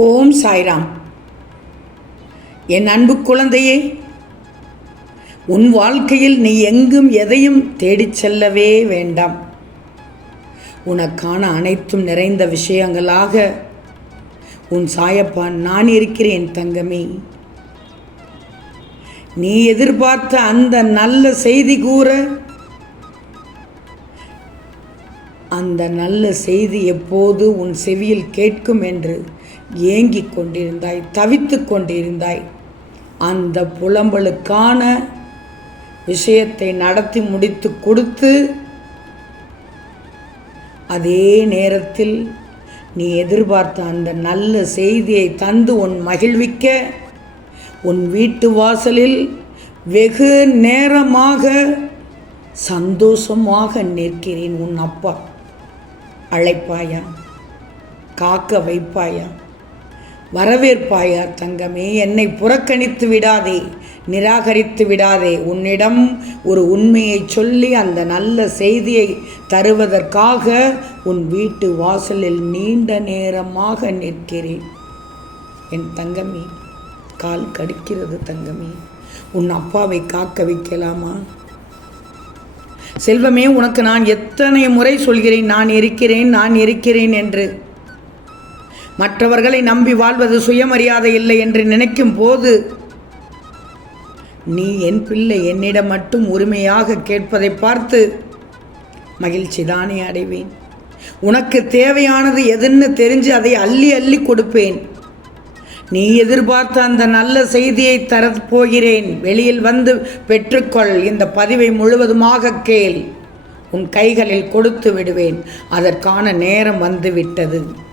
ஓம் சாய்ராம். என் அன்பு குழந்தையே உன் வாழ்க்கையில் நீ எங்கும் எதையும் தேடிச் செல்லவே வேண்டாம். உனக்கான அனைத்தும் நிறைந்த விஷயங்களாக உன் சாயப்பா நான் இருக்கிறேன் தங்கமே. நீ எதிர்பார்த்த அந்த நல்ல செய்தி கூற அந்த நல்ல செய்தி எப்போது உன் செவியில் கேட்கும் என்று ஏங்கிக் கொண்டிருந்தாய் தவித்துக் கொண்டிருந்தாய் அந்த புலம்பலுக்கான விஷயத்தை நடத்தி முடித்து கொடுத்து அதே நேரத்தில் நீ எதிர்பார்த்த அந்த நல்ல செய்தியை தந்து உன் மகிழ்விக்க உன் வீட்டு வாசலில் வெகு நேரமாக சந்தோஷமாக நிற்கிறேன் உன் அப்பா. அழைப்பாயா? காக்க வைப்பாயா? வரவேற்பாயார் தங்கமே என்னை புறக்கணித்து விடாதே நிராகரித்து விடாதே. உன்னிடம் ஒரு உண்மையை சொல்லி அந்த நல்ல செய்தியை தருவதற்காக உன் வீட்டு வாசலில் நீண்ட நேரமாக நிற்கிறேன். என் தங்கமே கால் கடிக்கிறது தங்கமே. உன் அப்பாவை காக்க வைக்கலாமா? செல்வமே உனக்கு நான் எத்தனை முறை சொல்கிறேன் நான் இருக்கிறேன் நான் இருக்கிறேன் என்று. மற்றவர்களை நம்பி வாழ்வது சுயமரியாதை இல்லை என்று நினைக்கும் போது நீ என் பிள்ளை என்னிடம் மட்டும் உரிமையாக கேட்பதை பார்த்து மகிழ்ச்சி தானே அடைவேன். உனக்கு தேவையானது எதுன்னு தெரிஞ்சு அதை அள்ளி அள்ளி கொடுப்பேன். நீ எதிர்பார்த்த அந்த நல்ல செய்தியை தரப்போகிறேன் வெளியில் வந்து பெற்றுக்கொள். இந்த பதிவை முழுவதுமாக கேள். உன் கைகளில் கொடுத்து விடுவேன். அதற்கான நேரம் வந்துவிட்டது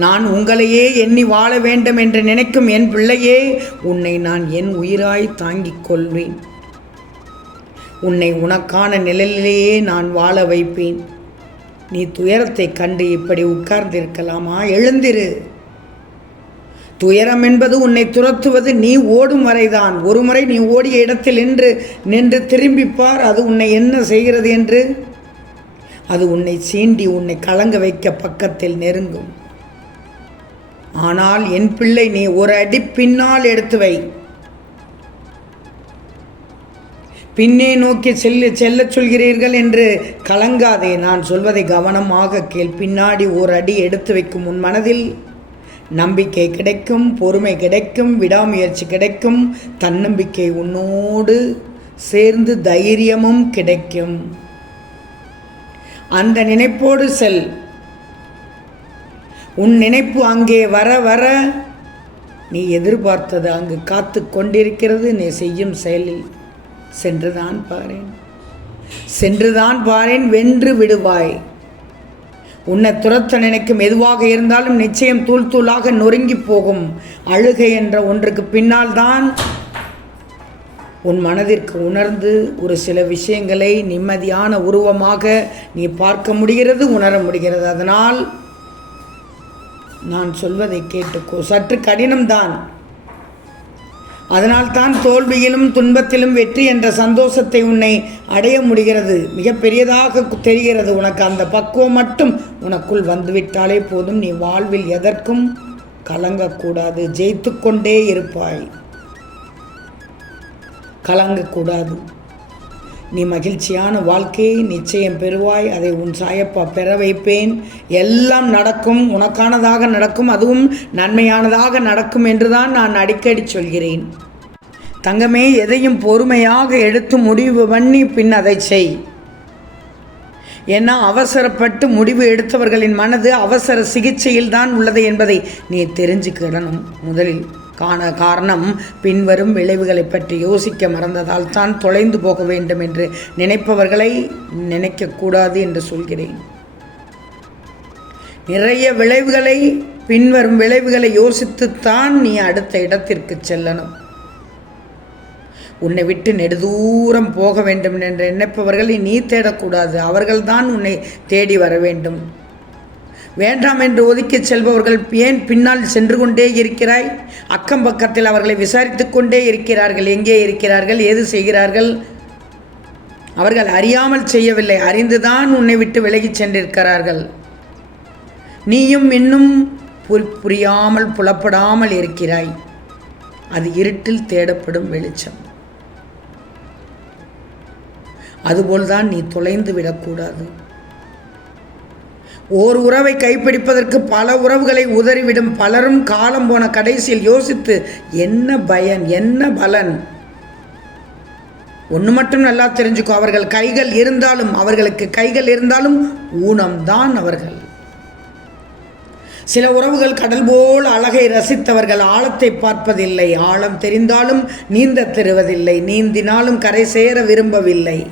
நான் உங்களையே எண்ணி வாழ வேண்டும் என்று நினைக்கும் என் பிள்ளையே உன்னை நான் என் உயிராய் தாங்கிக் கொள்வேன். உன்னை உனக்கான நிழலிலேயே நான் வாழ வைப்பேன். நீ துயரத்தை கண்டு இப்படி உட்கார்ந்திருக்கலாமா? எழுந்திரு. துயரம் என்பது உன்னை துரத்துவது நீ ஓடும் வரைதான். ஒரு முறை நீ ஓடிய இடத்தில் நின்று நின்று திரும்பிப்பார் அது உன்னை என்ன செய்கிறது என்று? அது உன்னை சீண்டி உன்னை கலங்க வைக்க பக்கத்தில் நெருங்கும். ஆனால் என் பிள்ளை நீ ஒரு அடி பின்னால் எடுத்து வை. பின்னே நோக்கி செல்ல செல்லச் சொல்கிறீர்கள் என்று கலங்காதே. நான் சொல்வதை கவனமாக கேள். பின்னாடி ஒரு அடி எடுத்து வைக்கும் உன் மனதில் நம்பிக்கை கிடைக்கும் பொறுமை கிடைக்கும் விடாமுயற்சி கிடைக்கும் தன்னம்பிக்கை உன்னோடு சேர்ந்து தைரியமும் கிடைக்கும். அந்த நினைப்போடு செல். உன் நினைப்பு அங்கே வர வர நீ எதிர்பார்த்தது அங்கு காத்து கொண்டிருக்கிறது. நீ செய்யும் செயலில் சென்றுதான் பாரேன். சென்றுதான் பாரேன் வென்று விடுவாய். உன்னை துரத்த நினைக்கும் எதுவாக இருந்தாலும் நிச்சயம் தூள் தூளாக நொறுங்கி போகும். அழுகை என்ற ஒன்றுக்கு பின்னால் தான் உன் மனதிற்கு உணர்ந்து ஒரு சில விஷயங்களை நிம்மதியான உருவமாக நீ பார்க்க முடிகிறது உணர முடிகிறது. அதனால் நான் சொல்வதை கேட்டுக்கோ. சற்று கடினம்தான். அதனால்தான் தோல்வியிலும் துன்பத்திலும் வெற்றி என்ற சந்தோஷத்தை உன்னை அடைய முடிகிறது. மிகப்பெரியதாக தெரிகிறது உனக்கு அந்த பக்குவம் மட்டும். உனக்குள் வந்துவிட்டாலே போதும். நீ வாழ்வில் எதற்கும் கலங்கக்கூடாது. ஜெயித்து கொண்டே இருப்பாய். கலங்கக்கூடாது. நீ மகிழ்ச்சியான வாழ்க்கையை நிச்சயம் பெறுவாய். அதை உன் சாயப்பா பெற வைப்பேன். எல்லாம் நடக்கும். உனக்கானதாக நடக்கும். அதுவும் நன்மையானதாக நடக்கும் என்றுதான் நான் அடிக்கடி சொல்கிறேன். தங்கமே எதையும் பொறுமையாக எடுத்து முடிவு பண்ணி பின் அதை செய். ஏன்னா அவசரப்பட்டு முடிவு எடுத்தவர்களின் மனது அவசர சிகிச்சையில் தான் உள்ளது என்பதை நீ தெரிஞ்சுக்கிடணும் முதலில். காண காரணம் பின்வரும் விளைவுகளை பற்றி யோசிக்க மறந்ததால் தான் தொலைந்து போக வேண்டும் என்று நினைப்பவர்களை நினைக்கக்கூடாது என்று சொல்கிறேன். நிறைய விளைவுகளை பின்வரும் விளைவுகளை யோசித்துத்தான் நீ அடுத்த இடத்திற்கு செல்லணும். உன்னை விட்டு நெடுதூரம் போக வேண்டும் என்று நினைப்பவர்களை நீ தேடக்கூடாது. அவர்கள்தான் உன்னை தேடி வர வேண்டும். வேண்டாம் என்று ஒதுக்கிச் செல்பவர்கள் ஏன் பின்னால் சென்று கொண்டே இருக்கிறாய்? அக்கம் பக்கத்தில் அவர்களை விசாரித்து கொண்டே இருக்கிறார்கள். எங்கே இருக்கிறார்கள்? ஏது செய்கிறார்கள்? அவர்கள் அறியாமல் செய்யவில்லை. அறிந்துதான் உன்னை விட்டு விலகிச் சென்றிருக்கிறார்கள். நீயும் இன்னும் புரி- புரியாமல் புலப்படாமல் இருக்கிறாய். அது இருட்டில் தேடப்படும் வெளிச்சம். அதுபோல்தான் நீ தொலைந்து விடக்கூடாது. ஓர் உறவை கைப்பிடிப்பதற்கு பல உறவுகளை உதறிவிடும் பலரும் காலம் போன கடைசியில் யோசித்து என்ன பயன் என்ன பலன்? ஒன்று மட்டும் நல்லா தெரிஞ்சுக்கோ அவர்கள் கைகள் இருந்தாலும் அவர்களுக்கு கைகள் இருந்தாலும் ஊனம்தான் அவர்கள். சில உறவுகள் கடல் போல் அழகை ரசித்தவர்கள் ஆழத்தை பார்ப்பதில்லை. ஆழம் தெரிந்தாலும் நீந்த தெருவதில்லை. நீந்தினாலும் கரை சேர விரும்பவில்லை.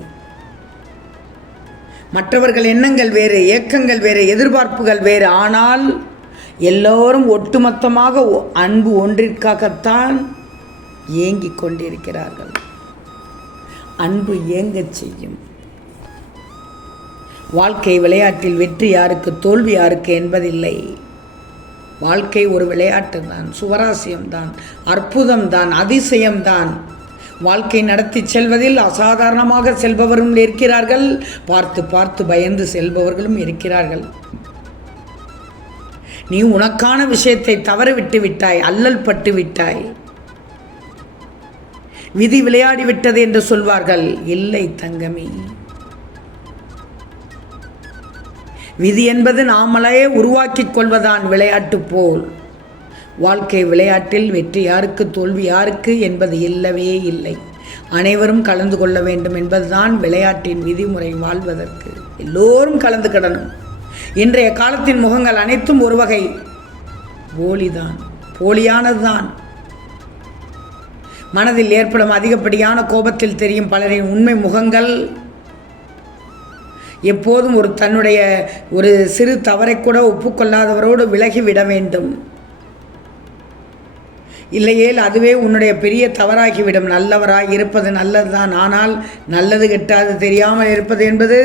மற்றவர்கள் எண்ணங்கள் வேறு ஏக்கங்கள் வேறு எதிர்பார்ப்புகள் வேறு. ஆனால் எல்லோரும் ஒட்டுமொத்தமாக ஒ- அன்பு ஒன்றிற்காகத்தான் ஏங்கிக் கொண்டிருக்கிறார்கள். அன்பு ஏங்கச் செய்யும். வாழ்க்கை விளையாட்டில் வெற்றி யாருக்கு தோல்வி யாருக்கு என்பதில்லை. வாழ்க்கை ஒரு விளையாட்டு தான் சுவராசியம்தான் அற்புதம்தான் அதிசயம்தான். வாழ்க்கை நடத்தி செல்வதில் அசாதாரணமாக செல்பவரும் இருக்கிறார்கள். பார்த்து பார்த்து பயந்து செல்பவர்களும் இருக்கிறார்கள். நீ உனக்கான விஷயத்தை தவறவிட்டு விட்டாய் அல்லல் பட்டு விட்டாய். விதி விளையாடி விட்டது என்று சொல்வார்கள். இல்லை தங்கமே. விதி என்பது நாமளே உருவாக்கிக் கொள்வதான் விளையாட்டு போல். வாழ்க்கை விளையாட்டில் வெற்றி யாருக்கு தோல்வி யாருக்கு என்பது இல்லவே இல்லை. அனைவரும் கலந்து கொள்ள வேண்டும் என்பதுதான் விளையாட்டின் விதிமுறை வாழ்வதற்கு. எல்லோரும் கலந்து கிடணும். இன்றைய காலத்தின் முகங்கள் அனைத்தும் ஒரு வகை. போலிதான் போலியானதுதான். மனதில் ஏற்படும் அதிகப்படியான கோபத்தில் தெரியும் பலரின் உண்மை முகங்கள். எப்போதும் ஒரு தன்னுடைய ஒரு சிறு தவறை கூட ஒப்புக்கொள்ளாதவரோடு விலகி விட வேண்டும். இல்லையேல் அதுவே உன்னுடைய பெரிய தவறாகிவிடும். நல்லவராய் இருப்பது நல்லதுதான். ஆனால் நல்லது கெட்டாது தெரியாமல் இருப்பது என்பது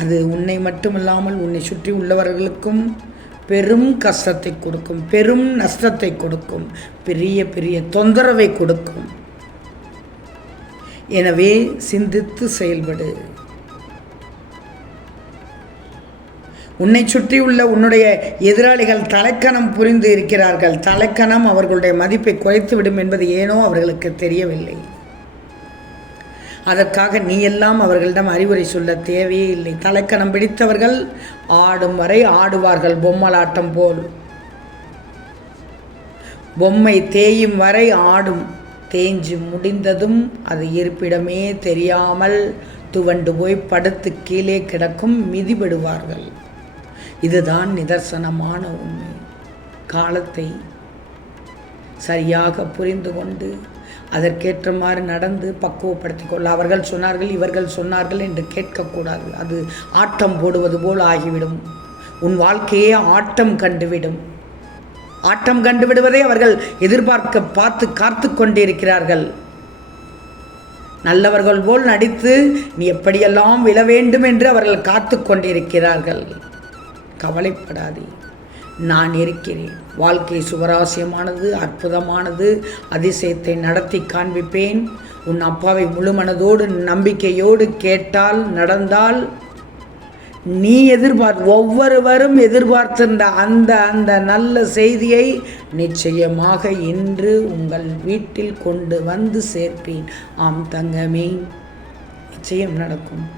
அது உன்னை மட்டுமில்லாமல் உன்னை சுற்றி உள்ளவர்களுக்கும் பெரும் கஷ்டத்தை கொடுக்கும். பெரும் நஷ்டத்தை கொடுக்கும். பெரிய பெரிய தொந்தரவை கொடுக்கும். எனவே சிந்தித்து செயல்படு. உன்னை சுற்றியுள்ள உன்னுடைய எதிராளிகள் தலைக்கணம் புரிந்து இருக்கிறார்கள். தலைக்கணம் அவர்களுடைய மதிப்பை குறைத்துவிடும் என்பது ஏனோ அவர்களுக்கு தெரியவில்லை. அதற்காக நீ எல்லாம் அவர்களிடம் அறிவுரை சொல்ல தேவையே இல்லை. தலைக்கணம் பிடித்தவர்கள் ஆடும் வரை ஆடுவார்கள் பொம்மலாட்டம் போல். பொம்மை தேயும் வரை ஆடும். தேஞ்சு முடிந்ததும் அது இருப்பிடமே தெரியாமல் துவண்டு போய் படுத்து கீழே கிடக்கும் மிதிபடுவார்கள். இதுதான் நிதர்சனமான உண்மை. காலத்தை சரியாக புரிந்து கொண்டு அதற்கேற்றமாறு நடந்து பக்குவப்படுத்திக் கொள்ள அவர்கள் சொன்னார்கள் இவர்கள் சொன்னார்கள் என்று கேட்கக்கூடாது. அது ஆட்டம் போடுவது போல் ஆகிவிடும். உன் வாழ்க்கையே ஆட்டம் கண்டுவிடும். ஆட்டம் கண்டுவிடுவதை அவர்கள் எதிர்பார்க்க பார்த்து காத்து கொண்டிருக்கிறார்கள். நல்லவர்கள் போல் நடித்து நீ எப்படியெல்லாம் விழ வேண்டும் என்று அவர்கள் காத்து கொண்டிருக்கிறார்கள். கவலைப்படாதே. நான் இருக்கிறேன். வாழ்க்கை சுவராசியமானது அற்புதமானது அதிசயத்தை நடத்தி காண்பிப்பேன். உன் அப்பாவை முழுமனதோடு நம்பிக்கையோடு கேட்டால் நடந்தால் நீ எதிர்பார் ஒவ்வொருவரும் எதிர்பார்த்திருந்த அந்த அந்த நல்ல செய்தியை நிச்சயமாக இன்று உங்கள் வீட்டில் கொண்டு வந்து சேர்ப்பேன். ஆம் தங்கமே. நிச்சயம் நடக்கும்.